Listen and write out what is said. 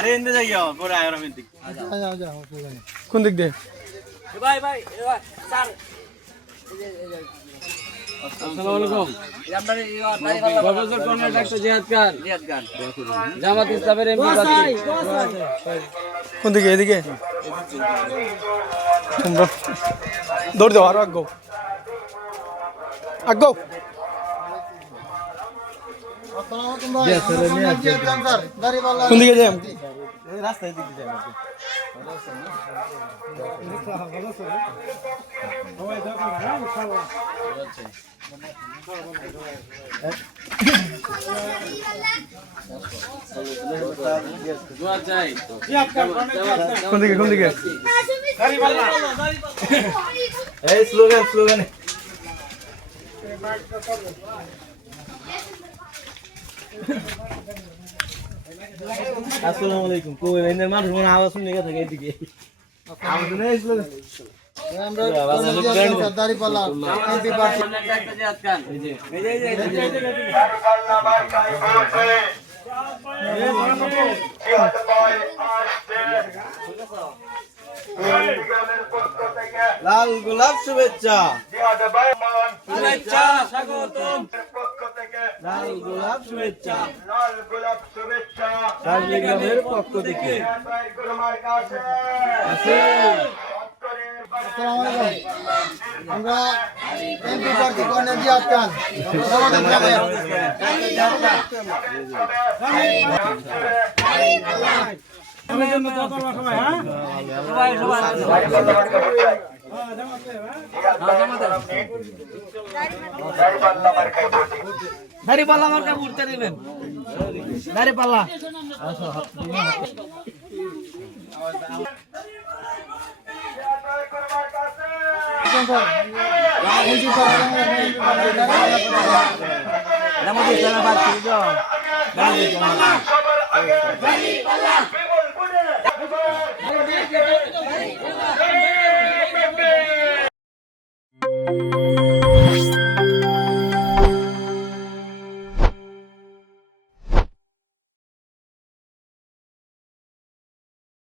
আরে এনতে যাই পরে আয় রমেন দিক কোন দিক দিয়ে? ভাই ভাই স্যার। আসসালামু আলাইকুম। প্রফেসর কর্নেল ডাক্তার জিহাদ খান। জিহাদ খান। জামাত ইসলামের এমপি প্রার্থী। কোন দিকে? এদিকে? তোমরা দৌড় দাও আরও আগ্গো আগ্গো কোন দিকে যাই রাস্তায় দিক দিয়ে কোন দিকে কোন দিকে? এই স্লোগান স্লোগান। আসসালামু আলাইকুম মানুষ মনে আওয়াজ শুনে গেছে যে লাল গোলাপ শুভেচ্ছা শুভেচ্ছা স্বাগতম লাল গোলাপ শুভেচ্ছা। লাল গোলাপ শুভেচ্ছা। রাজনী পক্ষ থেকে। আমরা এমপি প্রার্থী সবাই। দাড়ি পাল্লা মার্কা ঘুরতে দিবেন। দাড়ি পাল্লা। সবার আগে